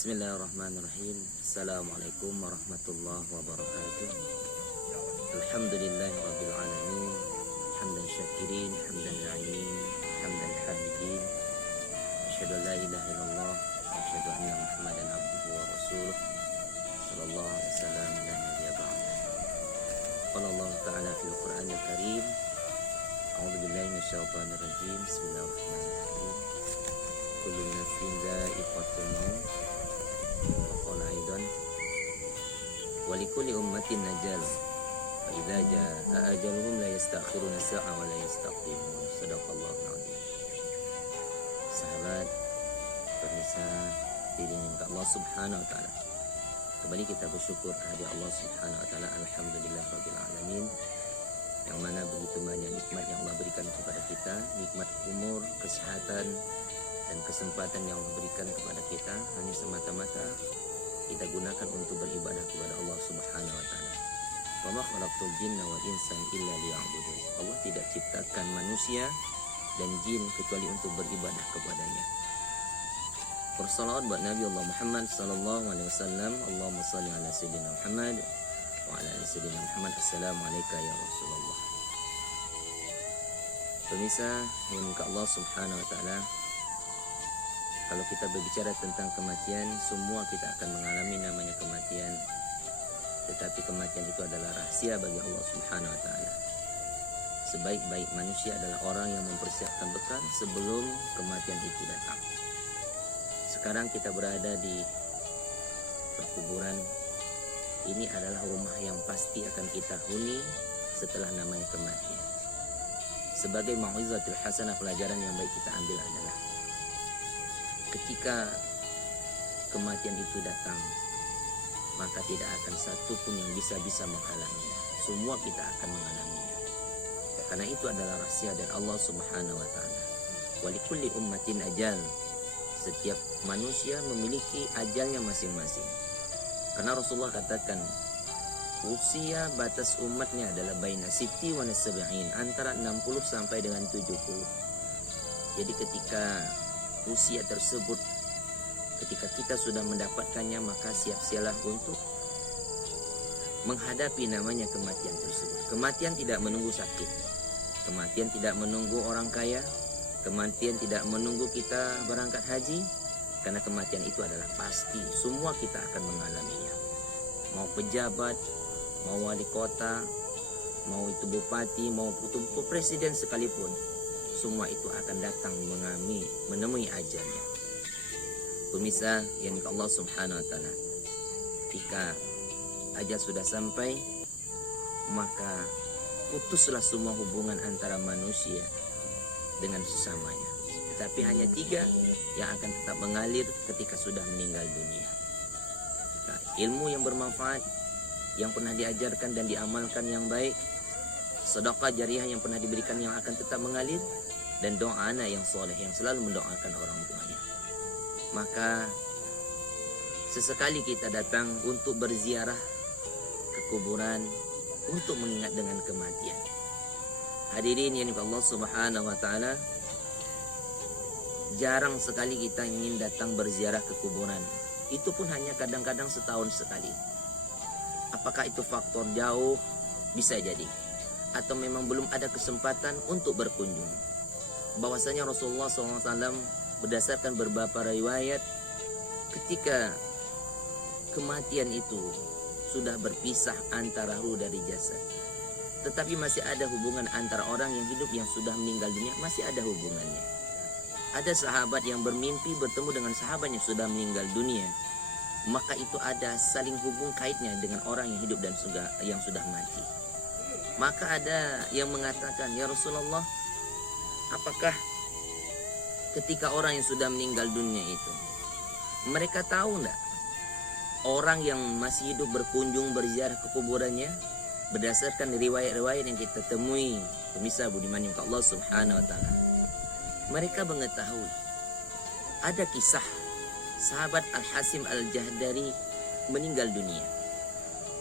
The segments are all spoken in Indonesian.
Bismillahirrahmanirrahim. Assalamualaikum warahmatullahi wabarakatuh. Alhamdulillahirabbil alamin. Hamdan syakirin, hamdan na'imin, hamdan hamidin. Asyhadu an la ilaha illallah wa asyhadu anna Muhammadan abduhu wa rasuluh. Sallallahu alaihi wasallam la nabiyya ba'd. Qala Allah ta'ala fil Qur'anil Karim. A'udzu billahi minasyaitonir rajim. Bismillahirrahmanirrahim. Kullu nafsin dha'iqatul maut. Waqala aidan walikulli ummatin ajal fa idza jaa ajaluhum la yastakhiruna sa'a wa la yastaqdimun. Shadaqallahu azim. Sahabat pemirsa diringi Allah Subhanahu wa taala. Kembali kita bersyukur kehadirat Allah Subhanahu wa taala. Alhamdulillahirabbil alamin. Yang mana begitu banyak nikmat yang Allah berikan kepada kita, nikmat umur, kesehatan dan kesempatan yang Allah berikan kepada kita hanya semata-mata kita gunakan untuk beribadah kepada Allah Subhanahu wa taala. Wa ma khalaqtul jinna wal insa illa liya'budun. Allah tidak ciptakan manusia dan jin kecuali untuk beribadah kepadanya. Bersalawat buat Nabi Allah Muhammad sallallahu alaihi wasallam. Allahumma shalli ala sayyidina Muhammad wa ala ali sayyidina Muhammad. Assalamualaikum ya Rasulullah. Pemirsa yang dimuliakan Allah Subhanahu wa taala, kalau kita berbicara tentang kematian, semua kita akan mengalami namanya kematian. Tetapi kematian itu adalah rahasia bagi Allah Subhanahu wa taala. Sebaik-baik manusia adalah orang yang mempersiapkan bekal sebelum kematian itu datang. Sekarang kita berada di perkuburan. Ini adalah rumah yang pasti akan kita huni setelah namanya kematian. Sebagai mau'izatul hasanah, pelajaran yang baik kita ambil adalah ketika kematian itu datang, maka tidak akan satu pun yang bisa menghalanginya. Semua kita akan mengalaminya. Karena itu adalah rahasia dari Allah Subhanahu wa taala. Walikulli ummatin ajal. Setiap manusia memiliki ajalnya masing-masing. Karena Rasulullah katakan, usia batas umatnya adalah baina sitti wa sab'in, antara 60 sampai dengan 70. Jadi ketika usia tersebut, ketika kita sudah mendapatkannya, maka siap-siaplah untuk menghadapi namanya kematian tersebut. Kematian tidak menunggu sakit, kematian tidak menunggu orang kaya, kematian tidak menunggu kita berangkat haji, karena kematian itu adalah pasti. Semua kita akan mengalaminya. Mau pejabat, mau wali kota, mau itu bupati, mau itu presiden sekalipun, semua itu akan datang menemui ajalnya. Pemirsa yang dimuliakan Allah Subhanahu wa taala, ketika ajal sudah sampai, maka putuslah semua hubungan antara manusia dengan sesamanya. Tetapi hanya 3 yang akan tetap mengalir ketika sudah meninggal dunia. Ilmu yang bermanfaat yang pernah diajarkan dan diamalkan yang baik, sedekah jariah yang pernah diberikan yang akan tetap mengalir, dan doa anak yang soleh yang selalu mendoakan orang tuanya. Maka sesekali kita datang untuk berziarah ke kuburan untuk mengingat dengan kematian. Hadirin yang dimuliakan Allah Subhanahu wa taala, jarang sekali kita ingin datang berziarah ke kuburan. Itu pun hanya kadang-kadang setahun sekali. Apakah itu faktor jauh? Bisa jadi. Atau memang belum ada kesempatan untuk berkunjung. Bahwasanya Rasulullah SAW berdasarkan beberapa riwayat, ketika kematian itu sudah berpisah antara ruh dari jasad, tetapi masih ada hubungan antara orang yang hidup yang sudah meninggal dunia, masih ada hubungannya. Ada sahabat yang bermimpi bertemu dengan sahabat yang sudah meninggal dunia, maka itu ada saling hubung kaitnya dengan orang yang hidup dan yang sudah mati. Maka ada yang mengatakan, ya Rasulullah, apakah ketika orang yang sudah meninggal dunia itu, mereka tahu enggak orang yang masih hidup berkunjung berziarah ke kuburannya? Berdasarkan riwayat-riwayat yang kita temui, pemirsa budiman yang Allah Subhanahu wa taala, mereka mengetahui ada kisah sahabat Al-Hasim Al-Jahdari meninggal dunia.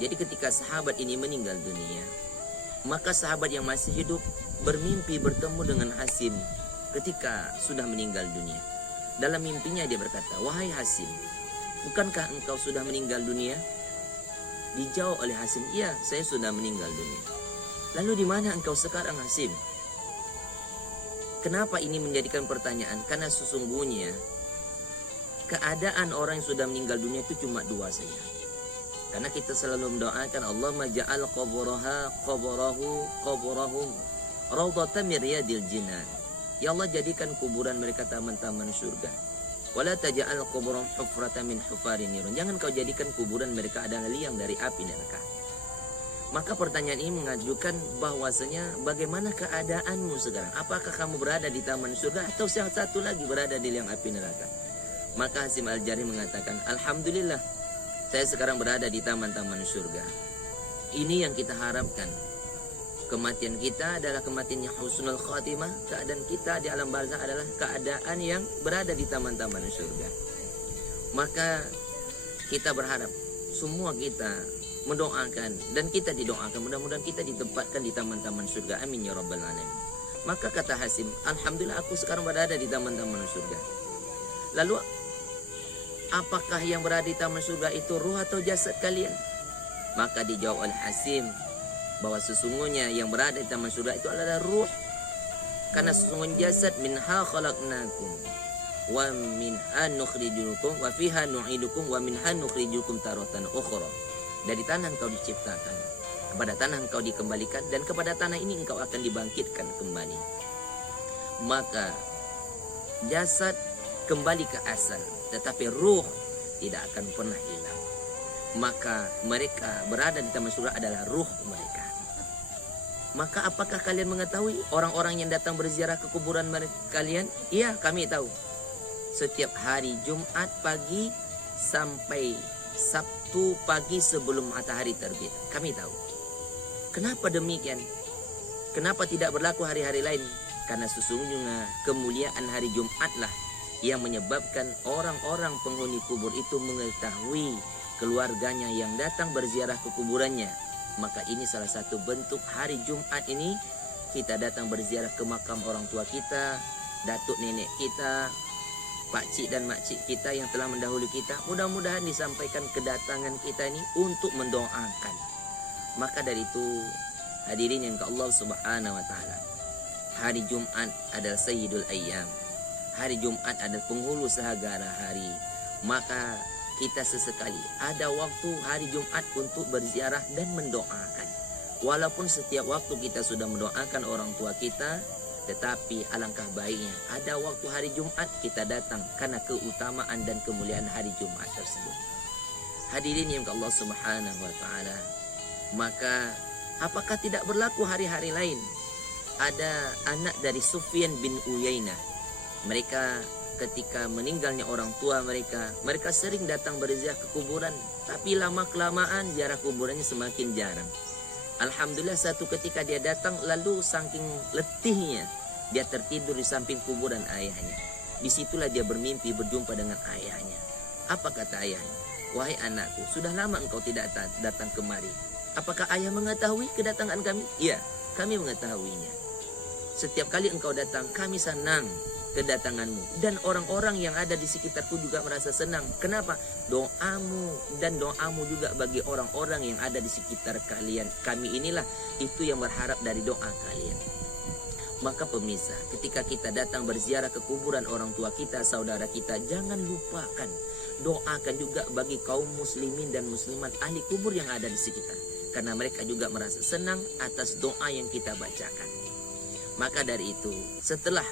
Jadi ketika sahabat ini meninggal dunia, maka sahabat yang masih hidup bermimpi bertemu dengan Hasim ketika sudah meninggal dunia. Dalam mimpinya dia berkata, wahai Hasim, bukankah engkau sudah meninggal dunia? Dijawab oleh Hasim, iya, saya sudah meninggal dunia. Lalu di mana engkau sekarang, Hasim? Kenapa ini menjadikan pertanyaan? Karena sesungguhnya keadaan orang yang sudah meninggal dunia itu cuma dua saja. Karena kita selalu mendoakan Allahumma ja'al qaburahum raudhatan min riyadil jinan. Ya Allah, jadikan kuburan mereka taman-taman surga. Wala taj'al quburahum hufratan min hufarin nirun. Jangan kau jadikan kuburan mereka adalah liang dari api neraka. Maka pertanyaan ini mengajukan bahwasanya bagaimana keadaanmu sekarang? Apakah kamu berada di taman surga atau yang satu lagi berada di liang api neraka? Maka Hasim Al-Jari mengatakan, alhamdulillah, saya sekarang berada di taman-taman surga. Ini yang kita harapkan. Kematian kita adalah kematian yang husnul khatimah. Keadaan kita di alam barzakh adalah keadaan yang berada di taman-taman surga. Maka kita berharap semua kita mendoakan dan kita didoakan, mudah-mudahan kita ditempatkan di taman-taman surga. Amin ya rabbal alamin. Maka kata Hasim, alhamdulillah aku sekarang berada di taman-taman surga. Lalu apakah yang berada di taman surga itu ruh atau jasad kalian? Maka dijawab oleh Hasim bahwa sesungguhnya yang berada di taman surga itu adalah ruh. Karena sesungguhnya jasad, minha khalaqnakum wa minha nukhrijukum wa fiha nu'idukum wa minha nukhrijukum taratan ukhra. Dari tanah engkau diciptakan, kepada tanah engkau dikembalikan, dan kepada tanah ini engkau akan dibangkitkan kembali. Maka jasad kembali ke asal, tetapi ruh tidak akan pernah hilang. Maka mereka berada di taman surga adalah ruh mereka. Maka apakah kalian mengetahui orang-orang yang datang berziarah ke kuburan kalian? Iya, kami tahu. Setiap hari Jumat pagi sampai Sabtu pagi sebelum matahari terbit, kami tahu. Kenapa demikian? Kenapa tidak berlaku hari-hari lain? Karena sesungguhnya kemuliaan hari Jumatlah yang menyebabkan orang-orang penghuni kubur itu mengetahui keluarganya yang datang berziarah ke kuburannya. Maka ini salah satu bentuk hari Jumat ini kita datang berziarah ke makam orang tua kita, datuk nenek kita, pakcik dan makcik kita yang telah mendahului kita. Mudah-mudahan disampaikan kedatangan kita ini untuk mendoakan. Maka dari itu hadirin yang ke Allah Subhanahu wa taala, hari Jumat adalah sayyidul ayyam. Hari Jumat adalah penghulu segala hari. Maka kita sesekali ada waktu hari Jumat untuk berziarah dan mendoakan. Walaupun setiap waktu kita sudah mendoakan orang tua kita, tetapi alangkah baiknya ada waktu hari Jumat kita datang karena keutamaan dan kemuliaan hari Jumat tersebut. Hadirin yang Allah Subhanahu wa taala, maka apakah tidak berlaku hari-hari lain? Ada anak dari Sufyan bin Uyainah. Mereka ketika meninggalnya orang tua mereka sering datang berziarah ke kuburan, tapi lama-kelamaan ziarah kuburannya semakin jarang. Alhamdulillah satu ketika dia datang, lalu saking letihnya dia tertidur di samping kuburan ayahnya. Disitulah dia bermimpi berjumpa dengan ayahnya. Apa kata ayahnya? Wahai anakku, sudah lama engkau tidak datang kemari. Apakah ayah mengetahui kedatangan kami? Iya, kami mengetahuinya. Setiap kali engkau datang, kami senang kedatanganmu, dan orang-orang yang ada di sekitarku juga merasa senang. Kenapa? Doamu dan doamu juga bagi orang-orang yang ada di sekitar kalian. Kami inilah itu yang berharap dari doa kalian. Maka pemirsa, ketika kita datang berziarah ke kuburan orang tua kita, saudara kita, jangan lupakan doakan juga bagi kaum muslimin dan muslimat ahli kubur yang ada di sekitar, karena mereka juga merasa senang atas doa yang kita bacakan. Maka dari itu, setelah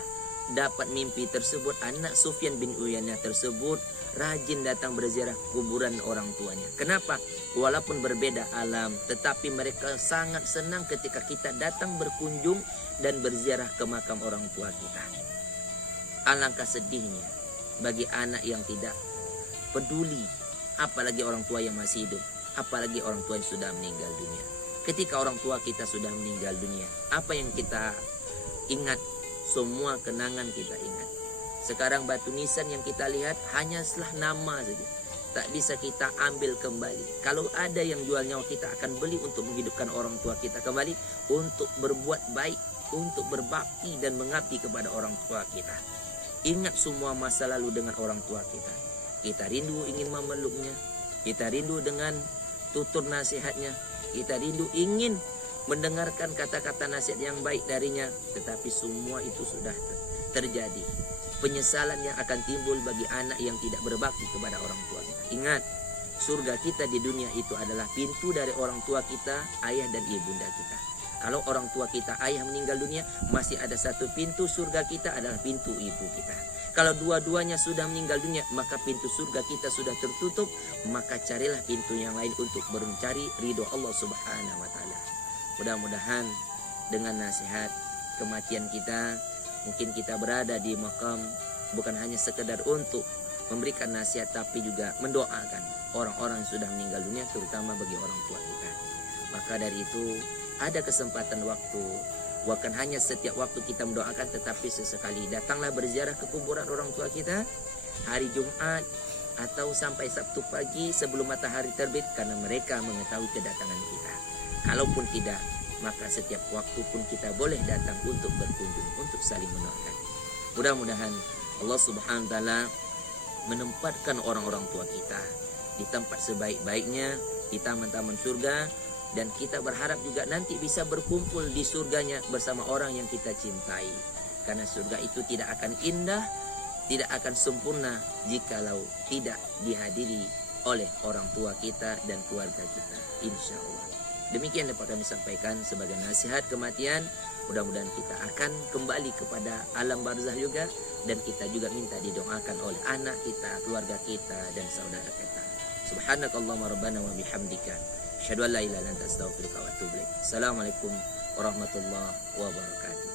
dapat mimpi tersebut, anak Sufyan bin Uyainah tersebut rajin datang berziarah kuburan orang tuanya. Kenapa? Walaupun berbeda alam, tetapi mereka sangat senang ketika kita datang berkunjung dan berziarah ke makam orang tua kita. Alangkah sedihnya bagi anak yang tidak peduli, apalagi orang tua yang masih hidup, apalagi orang tua yang sudah meninggal dunia. Ketika orang tua kita sudah meninggal dunia, apa yang kita ingat? Semua kenangan kita ingat. Sekarang batu nisan yang kita lihat hanya setelah nama saja, tak bisa kita ambil kembali. Kalau ada yang jual nyawa, kita akan beli untuk menghidupkan orang tua kita kembali, untuk berbuat baik, untuk berbakti dan mengabdi kepada orang tua kita. Ingat semua masa lalu dengan orang tua kita. kita rindu ingin memeluknya, kita rindu dengan tutur nasihatnya, kita rindu ingin mendengarkan kata-kata nasihat yang baik darinya. Tetapi semua itu sudah terjadi. Penyesalan yang akan timbul bagi anak yang tidak berbakti kepada orang tua kita. Ingat, surga kita di dunia itu adalah pintu dari orang tua kita, ayah dan ibunda kita. Kalau orang tua kita, ayah meninggal dunia, masih ada satu pintu surga kita adalah pintu ibu kita. Kalau dua-duanya sudah meninggal dunia, maka pintu surga kita sudah tertutup. Maka carilah pintu yang lain untuk mencari ridho Allah Subhanahu wa Ta'ala. Mudah-mudahan dengan nasihat kematian kita, mungkin kita berada di makam bukan hanya sekedar untuk memberikan nasihat, tapi juga mendoakan orang-orang yang sudah meninggal dunia, terutama bagi orang tua kita. Maka dari itu ada kesempatan waktu, bukan hanya setiap waktu kita mendoakan, tetapi sesekali datanglah berziarah ke kuburan orang tua kita hari Jumat atau sampai Sabtu pagi sebelum matahari terbit, karena mereka mengetahui kedatangan kita. Kalaupun tidak, maka setiap waktu pun kita boleh datang untuk berkunjung, untuk saling mendoakan. Mudah-mudahan Allah Subhanahu wa Ta'ala menempatkan orang-orang tua kita di tempat sebaik-baiknya, di taman-taman surga, dan kita berharap juga nanti bisa berkumpul di surganya bersama orang yang kita cintai. Karena surga itu tidak akan indah, tidak akan sempurna jikalau tidak dihadiri oleh orang tua kita dan keluarga kita, insya Allah. Demikian dapat kami sampaikan sebagai nasihat kematian. Mudah-mudahan kita akan kembali kepada alam barzah juga, dan kita juga minta didoakan oleh anak kita, keluarga kita, dan saudara kita. Subhanakallahumma rabbana wa bihamdika, asyhadu an la ilaha illa anta astaghfiruka wa atubu ilaik. Assalamualaikum warahmatullahi wabarakatuh.